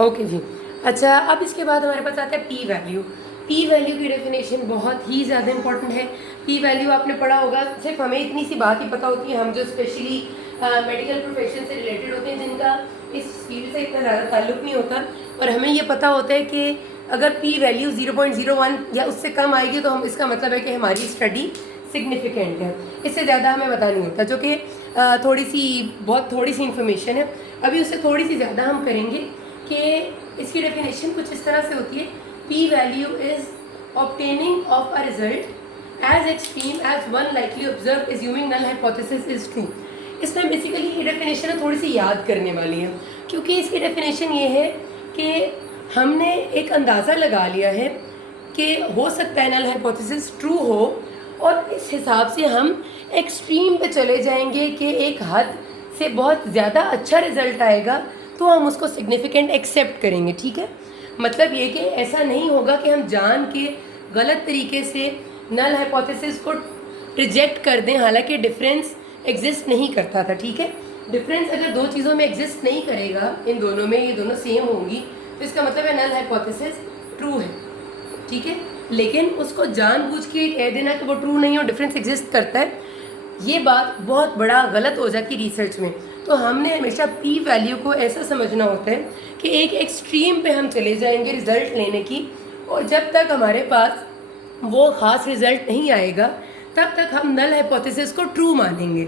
Okay जी। अच्छा, अब इसके बाद हमारे पास आता है पी वैल्यू। पी वैल्यू की डेफिनेशन बहुत ही ज़्यादा इंपॉर्टेंट है। पी वैल्यू आपने पढ़ा होगा, सिर्फ हमें इतनी सी बात ही पता होती है, हम जो स्पेशली मेडिकल प्रोफेशन से रिलेटेड होते हैं, जिनका इस फील्ड से इतना ज़्यादा ताल्लुक नहीं होता, और हमें ये पता होता है कि अगर पी वैल्यू 0.01 या उससे कम आएगी तो हम इसका मतलब है कि हमारी स्टडी सिग्निफिकेंट है। इससे ज़्यादा हमें पता नहीं होता, जो कि बहुत थोड़ी सी इंफॉर्मेशन है। अभी उससे थोड़ी सी ज़्यादा हम करेंगे कि इसकी डेफिनेशन कुछ इस तरह से होती है। P value is obtaining of a result as extreme as one likely observe assuming null hypothesis is true. इसमें बेसिकली ये डेफिनेशन थोड़ी सी याद करने वाली है, क्योंकि इसकी डेफिनेशन ये है कि हमने एक अंदाज़ा लगा लिया है कि हो सकता है नल हाइपोथेसिस ट्रू हो, और इस हिसाब से हम एक्सट्रीम पे चले जाएंगे कि एक हद से बहुत ज़्यादा अच्छा रिजल्ट आएगा तो हम उसको सिग्निफिकेंट एक्सेप्ट करेंगे। ठीक है, मतलब ये कि ऐसा नहीं होगा कि हम जान के गलत तरीके से नल हाइपोथेसिस को रिजेक्ट कर दें, हालांकि डिफरेंस एग्जिस्ट नहीं करता था। ठीक है, डिफरेंस अगर दो चीज़ों में एग्जिस्ट नहीं करेगा, इन दोनों में ये दोनों सेम होंगी, तो इसका मतलब है नल हाइपोथेसिस ट्रू है। ठीक है, लेकिन उसको जानबूझ के कह देना कि वो ट्रू नहीं और डिफरेंस एग्जिस्ट करता है, ये बात बहुत बड़ा गलत हो जाती है रिसर्च में। तो हमने हमेशा पी वैल्यू को ऐसा समझना होता है कि एक एक्सट्रीम पे हम चले जाएंगे रिज़ल्ट लेने की, और जब तक हमारे पास वो ख़ास रिज़ल्ट नहीं आएगा तब तक हम नल हाइपोथेसिस को ट्रू मानेंगे।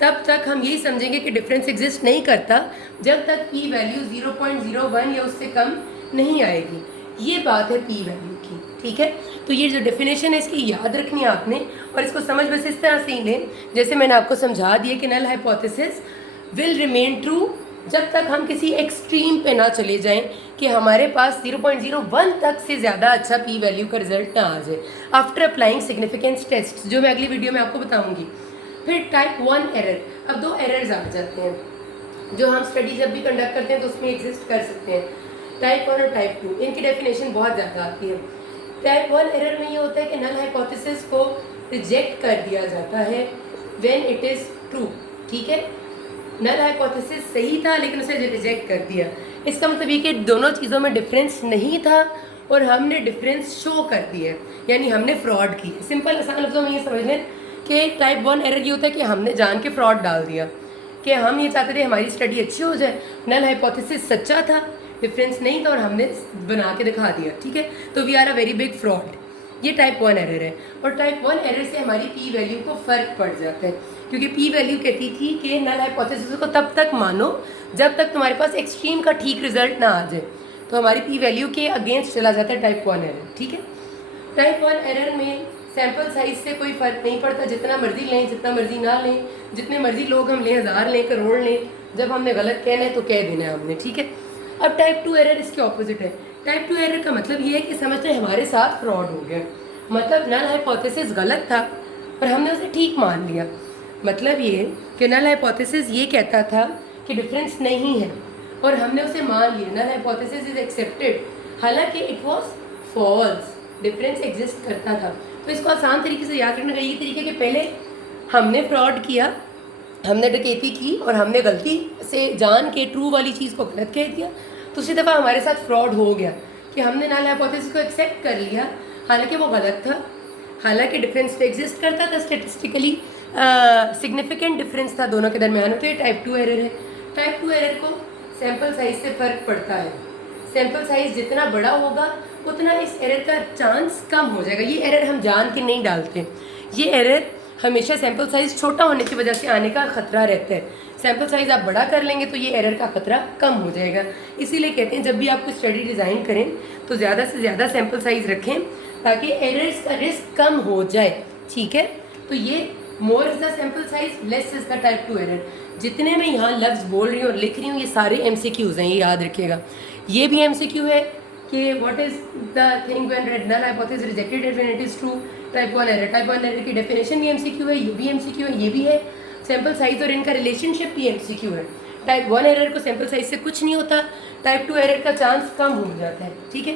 तब तक हम यही समझेंगे कि डिफरेंस एग्जिस्ट नहीं करता जब तक पी वैल्यू 0.01 या उससे कम नहीं आएगी। ये बात है पी वैल्यू की। ठीक है, तो ये जो डेफिनेशन है इसकी याद रखनी है आपने, और इसको समझ बस इस तरह से ही लें जैसे मैंने आपको समझा दिया कि null hypothesis will remain true जब तक हम किसी एक्सट्रीम पे ना चले जाएं कि हमारे पास 0.01 तक से ज़्यादा अच्छा पी वैल्यू का रिजल्ट ना आ जाए आफ्टर अप्लाइंग सिग्निफिकेंस टेस्ट, जो मैं अगली वीडियो में आपको बताऊंगी। फिर टाइप 1 एरर, अब दो एरर्स आ जाते हैं जो हम स्टडी जब भी कंडक्ट करते हैं तो उसमें एग्जिस्ट कर सकते हैं, टाइप 1 और टाइप 2। इनकी डेफिनेशन बहुत ज़्यादा आती है। टाइप 1 एरर में ये होता है कि नल हाइपोथेसिस को रिजेक्ट कर दिया जाता है व्हेन इट इज़ ट्रू। ठीक है, नल हाइपोथेसिस सही था लेकिन उसे रिजेक्ट कर दिया, इसका मतलब ये कि दोनों चीज़ों में डिफरेंस नहीं था और हमने डिफरेंस शो कर दिया, यानी हमने फ्रॉड की। सिंपल आसान लफ्ज़ों में ये समझ लें कि टाइप 1 एरर ये होता है कि हमने जान के फ्रॉड डाल दिया, कि हम ये चाहते थे हमारी स्टडी अच्छी हो जाए, नल हाइपोथेसिस सच्चा था, डिफरेंस नहीं था और हमने बना के दिखा दिया। ठीक है, तो we are a very big fraud. ये टाइप 1 एरर है, और टाइप 1 एरर से हमारी पी वैल्यू को फ़र्क पड़ जाता है, क्योंकि पी वैल्यू कहती थी कि नल हाइपोथेसिस को तब तक मानो जब तक तुम्हारे पास एक्सट्रीम का ठीक रिजल्ट ना आ जाए, तो हमारी पी वैल्यू के अगेंस्ट चला जाता है टाइप 1 एरर। ठीक है, टाइप 1 एरर में सैम्पल साइज से कोई फ़र्क नहीं पड़ता, जितना मर्जी लें जितना मर्जी ना लें, जितने मर्जी लोग हम लें, 1000 लें करोड़ लें, जब हमने गलत कहना है तो कह देना है हमने। ठीक है, अब टाइप 2 एरर इसके ऑपोजिट है। टाइप 2 एरर का मतलब ये है कि समझते हैं हमारे साथ फ्रॉड हो गया, मतलब नल हाइपोथेसिस गलत था पर हमने उसे ठीक मान लिया। मतलब ये कि नल हाइपोथेसिस ये कहता था कि डिफरेंस नहीं है और हमने उसे मान लिया, नल हाइपोथेसिस इज एक्सेप्टेड, हालांकि it was false, difference exist करता था। तो इसको आसान तरीके से याद रखने का ये तरीका कि पहले हमने फ्रॉड किया, हमने डकैती की और हमने गलती से जान के ट्रू वाली चीज़ को गलत कह दिया, दूसरी दफ़ा हमारे साथ फ्रॉड हो गया कि हमने नल हाइपोथेसिस को एक्सेप्ट कर लिया, हालांकि वो गलत था, हालांकि डिफरेंस तो एग्जिस्ट करता था, स्टेटिस्टिकली सिग्निफिकेंट डिफरेंस था दोनों के दरमियान। तो ये टाइप 2 एरर है। टाइप 2 एरर को सैम्पल साइज से फ़र्क पड़ता है, सैम्पल साइज जितना बड़ा होगा उतना इस एरर का चांस कम हो जाएगा। ये एरर हम जान के नहीं डालते, ये एरर हमेशा सैम्पल साइज छोटा होने की वजह से आने का ख़तरा रहता है। सैम्पल साइज आप बड़ा कर लेंगे तो ये एरर का ख़तरा कम हो जाएगा। इसीलिए कहते हैं जब भी आप कोई स्टडी डिज़ाइन करें तो ज़्यादा से ज़्यादा सैम्पल साइज रखें ताकि एरर्स का रिस्क कम हो जाए। ठीक है, तो ये मोर is the sample size, less is the type 2 error. जितने मैं यहाँ लफ्ज़ बोल रही हूँ और लिख रही हूँ ये सारे MCQs हैं, ये याद रखिएगा। ये भी MCQ है कि what is the thing when null hypothesis rejected it when it is true, type 1 error. Type 1 error की डेफिनेशन भी MCQ है, ये भी MCQ है, ये भी है। सैम्पल साइज और इनका रिलेशनशिप भी MCQ है। टाइप 1 एरर को सैम्पल साइज से कुछ नहीं होता, टाइप 2 एरर का चांस कम हो जाता है। ठीक है,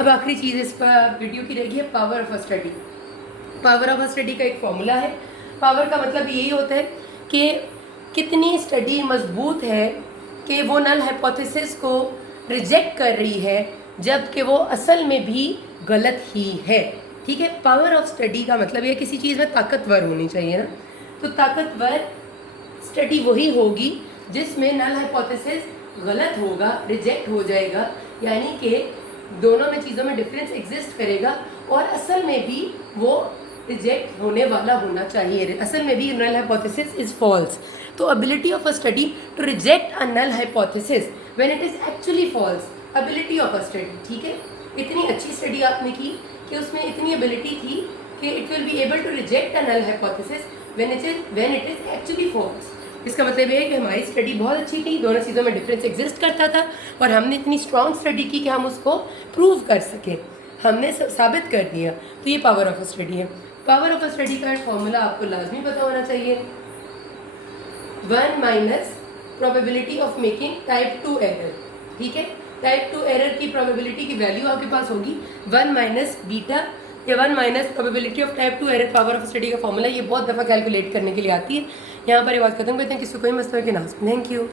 अब आखिरी चीज़ इस पर वीडियो की रहेगी power of a study. Power of a study का एक फॉर्मूला है। पावर का मतलब यही होता है कि कितनी स्टडी मजबूत है कि वो नल हाइपोथेसिस को रिजेक्ट कर रही है, जबकि वो असल में भी गलत ही है। ठीक है, पावर ऑफ स्टडी का मतलब ये किसी चीज़ में ताकतवर होनी चाहिए ना, तो ताकतवर स्टडी वही होगी जिसमें नल हाइपोथेसिस गलत होगा, रिजेक्ट हो जाएगा, यानी कि दोनों में चीज़ों में डिफरेंस एग्जिस्ट करेगा और असल में भी वो रिजेक्ट होने वाला होना चाहिए, असल में भी नल हाइपोथेसिस इज फॉल्स। तो ability of a study to reject a null hypothesis when it is actually false, ability of a study. ठीक है, इतनी अच्छी स्टडी आपने की कि उसमें इतनी एबिलिटी थी कि it will be able to reject a null hypothesis when it is actually false. इसका मतलब ये है कि हमारी स्टडी बहुत अच्छी थी, दोनों चीज़ों में डिफरेंस एग्जिस्ट करता था और हमने इतनी स्ट्रॉन्ग स्टडी की कि हम उसको प्रूव कर सके, हमने साबित कर दिया। तो ये पावर ऑफ अ स्टडी है। पावर ऑफ अ स्टडी का फॉर्मूला आपको लाजमी पता होना चाहिए, 1 minus probability of making type 2 error. ठीक है, टाइप 2 एरर की प्रोबेबिलिटी की वैल्यू आपके पास होगी 1 माइनस बीटा या 1 minus probability of type 2 error. Power of study का फॉर्मूला ये बहुत दफ़ा कैलकुलेट करने के लिए आती है। यहाँ पर ये बात खत्म करते हैं, किसी कोई मसला के नाम। Thank you.